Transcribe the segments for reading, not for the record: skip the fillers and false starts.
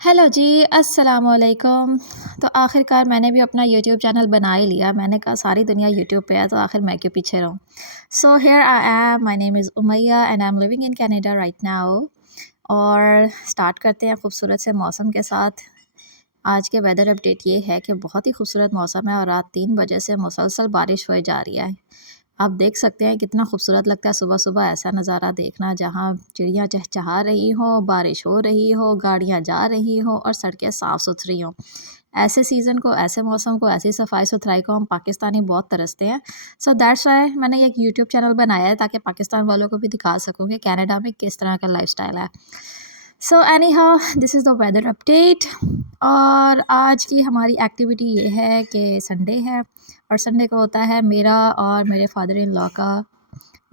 Hello जी, अस्सलाम वालेकुम। तो आखिरकार मैंने भी अपना यूट्यूब चैनल बना ही लिया। मैंने कहा सारी दुनिया यूट्यूब पे है तो आखिर मैं क्यों पीछे रहूँ। So here I am, my name is Umayya and I am living in Canada right now. और स्टार्ट करते हैं खूबसूरत से मौसम के साथ। आज के वेदर अपडेट ये है कि बहुत ही खूबसूरत मौसम है और रात 3 बजे से मुसलसल बारिश होए जा रही है। आप देख सकते हैं कितना खूबसूरत लगता है सुबह-सुबह ऐसा नज़ारा देखना, जहाँ चिड़ियाँ चहचहा रही हों, बारिश हो रही हो, गाड़ियाँ जा रही हों और सड़कें साफ़-सुथरी हों। ऐसे सीज़न को, ऐसे मौसम को, ऐसी सफाई-सुथराई को हम पाकिस्तानी बहुत तरसते हैं। सो दैट्स व्हाई मैंने एक यूट्यूब चैनल बनाया है ताकि पाकिस्तान वालों को भी दिखा सकूँ कि कनाडा में किस तरह का लाइफ़स्टाइल है। So anyhow this is the weather update. और आज की हमारी एक्टिविटी ये है कि संडे है और संडे को होता है मेरा और मेरे फादर इन लॉ का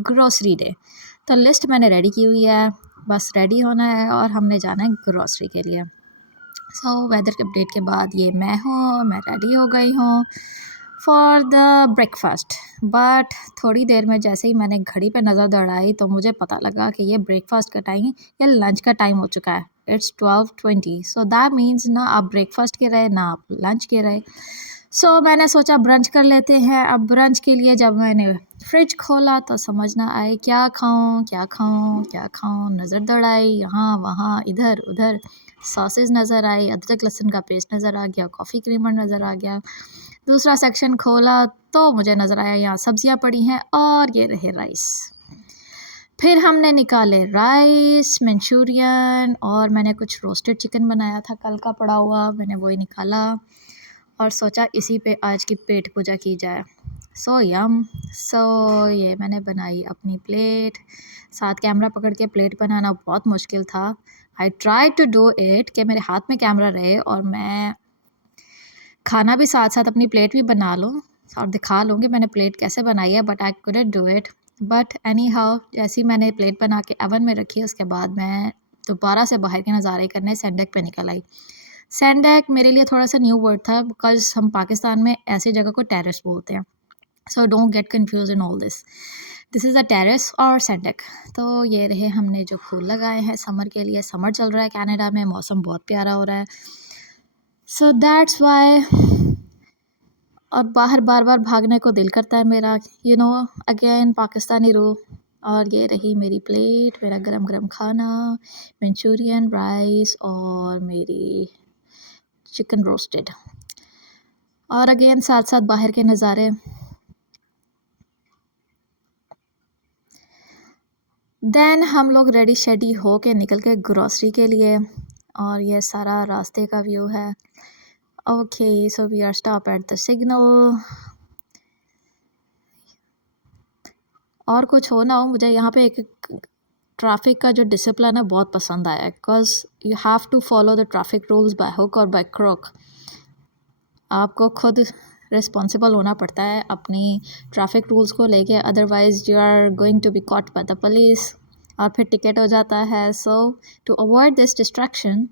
ग्रोसरी डे। तो लिस्ट मैंने रेडी की हुई है, बस रेडी होना है और हमने जाना है ग्रोसरी के लिए। सो वेदर अपडेट के बाद ये मैं रेडी हो गई हूँ फॉर द ब्रेकफास्ट। बट थोड़ी देर में जैसे ही मैंने घड़ी पे नज़र दौड़ाई तो मुझे पता लगा कि ये ब्रेकफास्ट का टाइम या लंच का टाइम हो चुका है। इट्स 12:20, सो दैट मीन्स ना आप ब्रेकफास्ट के रहे ना आप लंच के रहे। सो मैंने सोचा ब्रंच कर लेते हैं। अब ब्रंच के लिए जब मैंने फ्रिज खोला तो समझ ना आए क्या खाऊं क्या खाऊं क्या खाऊं। नज़र दौड़ाई यहाँ वहाँ इधर उधर, सॉसेज नज़र आई, अदरक लहसुन का पेस्ट नज़र आ गया, कॉफ़ी क्रीमर नज़र आ गया। दूसरा सेक्शन खोला तो मुझे नज़र आया यहाँ सब्जियाँ पड़ी हैं और ये रहे राइस। फिर हमने निकाले राइस, मंचूरियन और मैंने कुछ रोस्टेड चिकन बनाया था कल का पड़ा हुआ, मैंने वही निकाला और सोचा इसी पे आज की पेट पूजा की जाए। सो यम। सो ये मैंने बनाई अपनी प्लेट। साथ कैमरा पकड़ के प्लेट बनाना बहुत मुश्किल था। I try to do it कि मेरे हाथ में कैमरा रहे और मैं खाना भी साथ-साथ अपनी प्लेट भी बना लूँ और दिखा लूँ कि मैंने प्लेट कैसे बनाई है, but I couldn't do it. But any how जैसे ही मैंने प्लेट बना के ओवन में रखी, उसके बाद मैं दोबारा से बाहर के नज़ारे करने सैंडक पे निकल आई। सैंडक मेरे लिए थोड़ा-सा न्यू वर्ड था बिकॉज़ हम पाकिस्तान में ऐसी जगह को टेरेस बोलते हैं। So don't get confused in all this. This is a terrace और सैंडक। तो ये रहे हमने जो फूल लगाए हैं समर के लिए। समर चल रहा है कनाडा में, मौसम बहुत प्यारा हो रहा है। So that's why. और बाहर बार-बार भागने को दिल करता है मेरा, अगेन पाकिस्तानी रूह। और ये रही मेरी प्लेट, मेरा गरम-गरम खाना, मंचूरियन, राइस और मेरी चिकन रोस्टेड। और अगेन साथ-साथ बाहर के नज़ारे। देन हम लोग रेडी शेडी हो के निकल गए ग्रोसरी के लिए और ये सारा रास्ते का व्यू है। Okay, so we are stop at the signal. और कुछ हो ना हो, मुझे यहाँ पे एक ट्रैफिक का जो डिसिप्लिन है बहुत पसंद आया है because you have to follow the traffic rules by hook और बाय क्रोक। आपको खुद रिस्पॉन्सिबल होना पड़ता है अपनी ट्रैफिक रूल्स को लेके, otherwise you are going to be caught by the police और फिर टिकट हो जाता है। So to avoid this distraction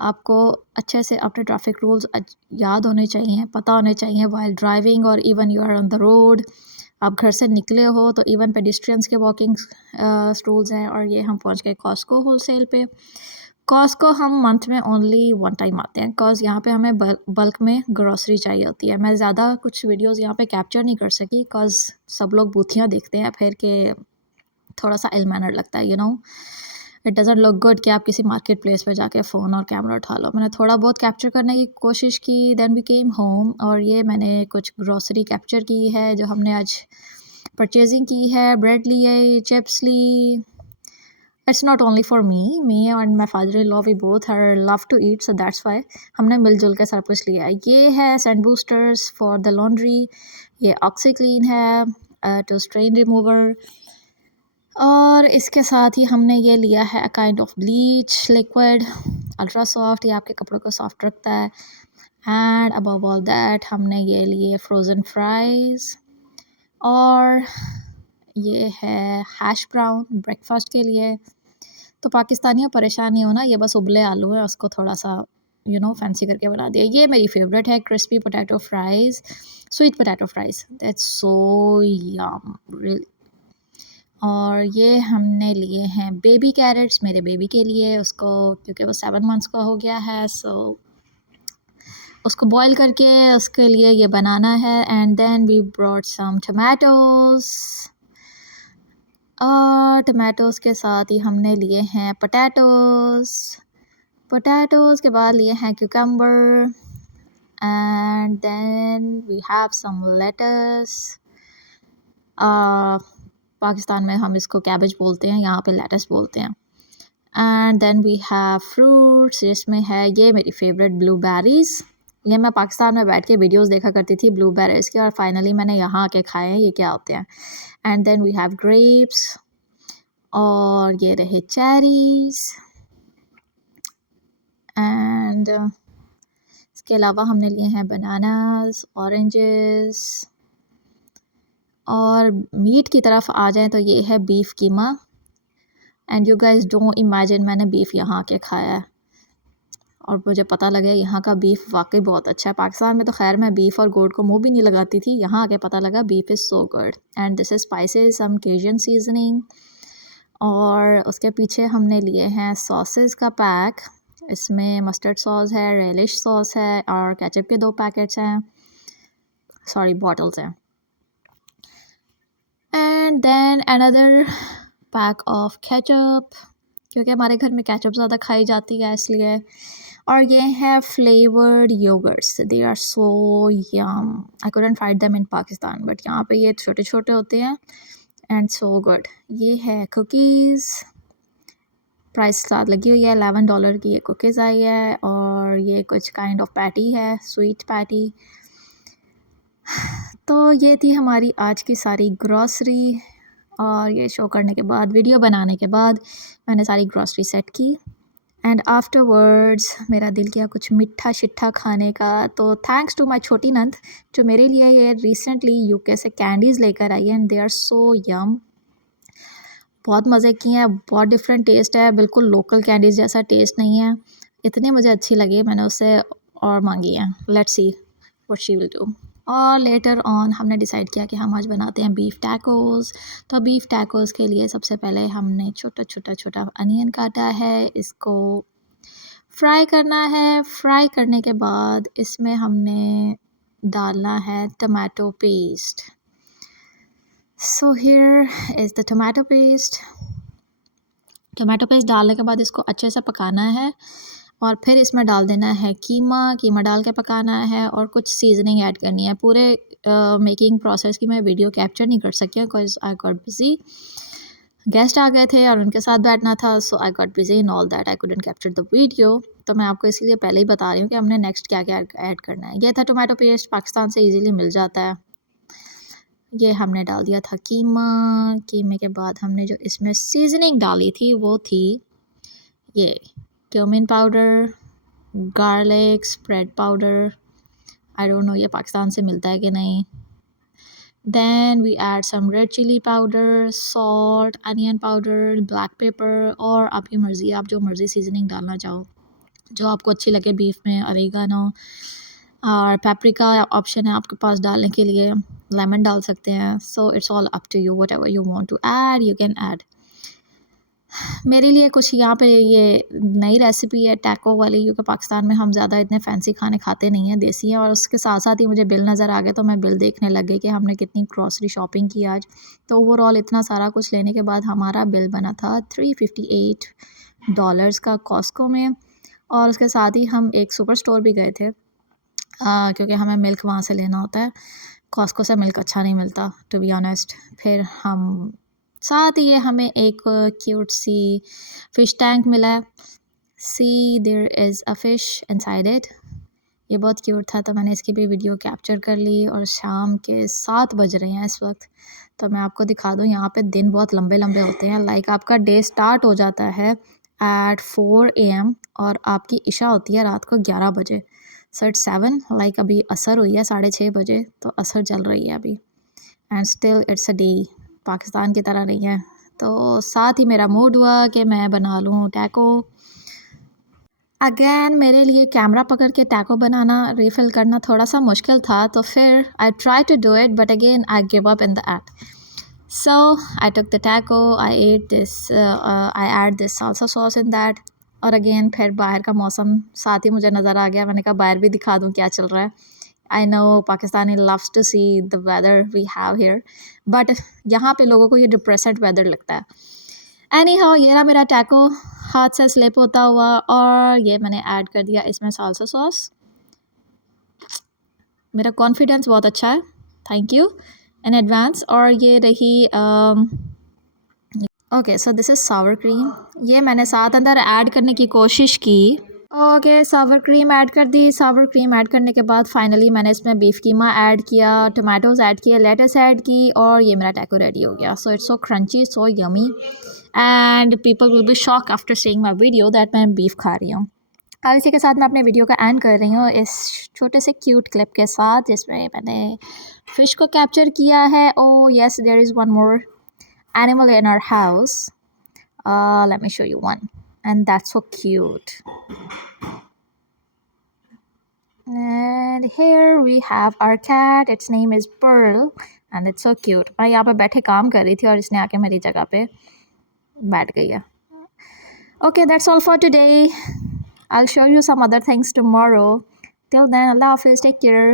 आपको अच्छे से अपने ट्रैफिक रूल्स याद होने चाहिए, पता होने चाहिए वाइल ड्राइविंग और even you are on the road. आप घर से निकले हो तो इवन पेडिस्ट्रियंस के वॉकिंग रूल्स हैं। और ये हम पहुंच गए कॉस्को होलसेल पे। कॉस्को हम मंथ में ओनली वन टाइम आते हैं बिकॉज यहाँ पे हमें बल्क में ग्रोसरी चाहिए होती है। मैं ज़्यादा कुछ वीडियोस यहाँ पे कैप्चर नहीं कर सकी बिकॉज सब लोग बूथियाँ देखते हैं फिर के, थोड़ा सा इल मैनर लगता है, इट डज़न्ट लुक गुड कि आप किसी मार्केट प्लेस पे जाके फ़ोन और कैमरा उठा लो। मैंने थोड़ा बहुत कैप्चर करने की कोशिश की, देन वी केम होम और ये मैंने कुछ ग्रोसरी कैप्चर की है जो हमने आज परचेजिंग की है। ब्रेड लिए, चिप्स ली। It's not only for me and my father in law, we both are love to eat, so that's why हमने मिलजुल के सब कुछ लिया है। ये है scent boosters for the laundry, ये ऑक्सी क्लीन है टू स्ट्रेन रिमूवर, और इसके साथ ही हमने ये लिया है a kind of bleach liquid, ultra soft, ये आपके कपड़ों को सॉफ्ट रखता है। एंड अबव ऑल दैट हमने ये लिए फ्रोज़न फ्राइज़ और ये है हैश ब्राउन ब्रेकफास्ट के लिए। तो पाकिस्तानियों परेशान नहीं होना, ये बस उबले आलू है, उसको थोड़ा सा फैंसी करके बना दिया। ये मेरी फेवरेट है, crispy potato fries, sweet potato fries, that's so yum. और ये हमने लिए हैं बेबी कैरेट्स मेरे बेबी के लिए, उसको क्योंकि वो 7 मंथ्स का हो गया है, सो उसको बॉईल करके उसके लिए ये बनाना है। And then we brought some tomatoes, और टमाटोज़ के साथ ही हमने लिए हैं पोटैटोज़, पोटैटोज़ के बाद लिए हैं cucumber, and then we have some lettuce. Pakistan में हम इसको कैबेज बोलते हैं, यहाँ पे लेटस बोलते हैं। And then we have fruits, जिसमें है ये मेरी फेवरेट ब्लूबेरीज़। ये मैं पाकिस्तान में बैठ के वीडियोस देखा करती थी ब्लूबेरीज़ की, और फाइनली मैंने यहाँ आके खाए हैं ये क्या होते हैं। And then we have grapes, और ये रहे चेरीज़। एंड इसके अलावा हमने लिए हैं बनानास, ऑरेंजेस। और मीट की तरफ आ जाए तो ये है beef keema. And you guys don't imagine, मैंने बीफ यहाँ के खाया है और मुझे पता लगा यहाँ का बीफ वाकई बहुत अच्छा है। पाकिस्तान में तो खैर मैं बीफ और गोट को मुंह भी नहीं लगाती थी, यहाँ आके पता लगा beef is so good. And this is spices, some cajun seasoning. और उसके पीछे हमने लिए हैं सॉसेस का पैक, इसमें मस्टर्ड सॉस है, रेलिश सॉस है, और केचप के 2 पैकेट्स हैं, सॉरी बॉटल्स हैं। And then another pack of ketchup, क्योंकि हमारे घर में केचप ज़्यादा खाई जाती है इसलिए। और ये है flavoured yoghurts, they are so yum, I couldn't find them in Pakistan, but यहाँ पे ये छोटे छोटे होते हैं एंड सो गुड। ये है कुकीज़, प्राइस साथ लगी हुई है, $11 की ये कुकीज़ आई है। और ये कुछ काइंड ऑफ पैटी है, स्वीट पैटी। तो ये थी हमारी आज की सारी ग्रॉसरी, और ये शो करने के बाद, वीडियो बनाने के बाद मैंने सारी ग्रॉसरी सेट की। एंड आफ्टरवर्ड्स मेरा दिल किया कुछ मीठा शिट्ठा खाने का, तो थैंक्स टू माई छोटी नंद जो मेरे लिए ये रिसेंटली यूके से कैंडीज़ लेकर आई है, एंड दे आर सो यम, बहुत मज़े की हैं, बहुत डिफरेंट टेस्ट है, बिल्कुल लोकल कैंडीज़ जैसा टेस्ट नहीं है। इतनी मुझे अच्छी लगी, मैंने उससे और मांगी हैं। Let's see what she will do. और लेटर ऑन हमने डिसाइड किया कि हम आज बनाते हैं बीफ टैकोस। तो बीफ टैकोस के लिए सबसे पहले हमने छोटा छोटा छोटा अनियन काटा है, इसको फ्राई करना है। फ्राई करने के बाद इसमें हमने डालना है tomato paste. So here is the tomato paste. Tomato paste डालने के बाद इसको अच्छे से पकाना है, और फिर इसमें डाल देना है कीमा। कीमा डाल के पकाना है, और कुछ सीजनिंग ऐड करनी है। पूरे मेकिंग प्रोसेस की मैं वीडियो कैप्चर नहीं कर सकी because I got busy, guest आ गए थे और उनके साथ बैठना था, so I got busy in all that, I couldn't capture the video. तो मैं आपको इसलिए पहले ही बता रही हूँ कि हमने नेक्स्ट क्या क्या ऐड करना है। ये था टोमेटो पेस्ट, पाकिस्तान से इजीली मिल जाता है। ये हमने डाल दिया था कीमा। कीमे के बाद हमने जो इसमें सीजनिंग डाली थी वो थी ये cumin powder, garlic spread powder, I don't know ये पाकिस्तान से मिलता है कि नहीं। Then we add some red chilli powder, salt, onion powder, black pepper, और आपकी मर्ज़ी, आप जो मर्ज़ी सीजनिंग डालना चाहो जो आपको अच्छी लगे बीफ में। ऑरिगेनो और पेपरिका ऑप्शन है आपके पास डालने के लिए, लेमन डाल सकते हैं। So it's all up to you, whatever you want to add you can add. मेरे लिए कुछ यहाँ पे ये नई रेसिपी है टैको वाली, क्योंकि पाकिस्तान में हम ज़्यादा इतने फैंसी खाने खाते नहीं हैं, देसी हैं। और उसके साथ साथ ही मुझे बिल नज़र आ गया, तो मैं बिल देखने लग गई कि हमने कितनी ग्रॉसरी शॉपिंग की आज। तो ओवरऑल इतना सारा कुछ लेने के बाद हमारा बिल बना था $358 का कॉस्को में। और उसके साथ ही हम एक सुपर स्टोर भी गए थे, क्योंकि हमें मिल्क वहाँ से लेना होता है। कॉस्को से मिल्क अच्छा नहीं मिलता टू बी ऑनेस्ट। फिर हम साथ ही ये हमें एक क्यूट सी फ़िश टैंक मिला है। See there is a fish inside it, ये बहुत क्यूट था, तो मैंने इसकी भी वीडियो कैप्चर कर ली। और शाम के 7 बज रहे हैं इस वक्त, तो मैं आपको दिखा दूँ, यहाँ पे दिन बहुत लंबे लंबे होते हैं। लाइक आपका डे स्टार्ट हो जाता है एट 4 AM, और आपकी इशा होती है रात को 11 बजे। सो इट्स 7, लाइक अभी असर हुई है 6:30 बजे, तो असर चल रही है अभी। And still it's a day, Pakistan की तरह नहीं है। तो साथ ही मेरा मूड हुआ कि मैं बना लूँ टैको। अगेन मेरे लिए कैमरा पकड़ के टैको बनाना, रिफ़िल करना थोड़ा सा मुश्किल था, तो फिर I try to do it, but again I give up in the act. So I took the taco, I ate this, I add this salsa sauce in that. और अगेन फिर बाहर का मौसम साथ ही मुझे नज़र आ गया। मैंने कहा बाहर भी दिखा दूँ क्या चल रहा है। I know Pakistani loves to see the weather we have here, but यहाँ पे लोगों को ये डिप्रेसेंट वेदर लगता है। एनी हाउ ये रहा मेरा टैको हाथ से स्लिप होता हुआ, और ये मैंने ऐड कर दिया इसमें साल्सा सॉस। मेरा कॉन्फिडेंस बहुत अच्छा है, थैंक यू इन एडवांस। और ये रही okay, so this is Sawar cream. ये मैंने साथ अंदर ऐड करने की कोशिश की। ओके, सावर क्रीम ऐड कर दी। सावर क्रीम ऐड करने के बाद फाइनली मैंने इसमें बीफ कीमा ऐड किया, टमाटोज़ ऐड किए, लेटस ऐड की, और ये मेरा टैको रेडी हो गया। So it's so crunchy, so yummy, and people will be shock after seeing my video that मैं बीफ खा रही हूँ। और इसी के साथ मैं अपने वीडियो का एंड कर रही हूँ इस छोटे से क्यूट क्लिप के साथ, जिसमें मैंने फ़िश को कैप्चर किया है। Oh yes, there is one more animal in our house. Let me show you one, and that's so cute. And here we have our cat. Its name is Pearl, and it's so cute. मैं यहाँ पे बैठे काम कर रही थी और इसने आके मेरी जगह पे बैठ गई है। Okay, that's all for today. I'll show you some other things tomorrow. Till then, Allah Hafiz, take care.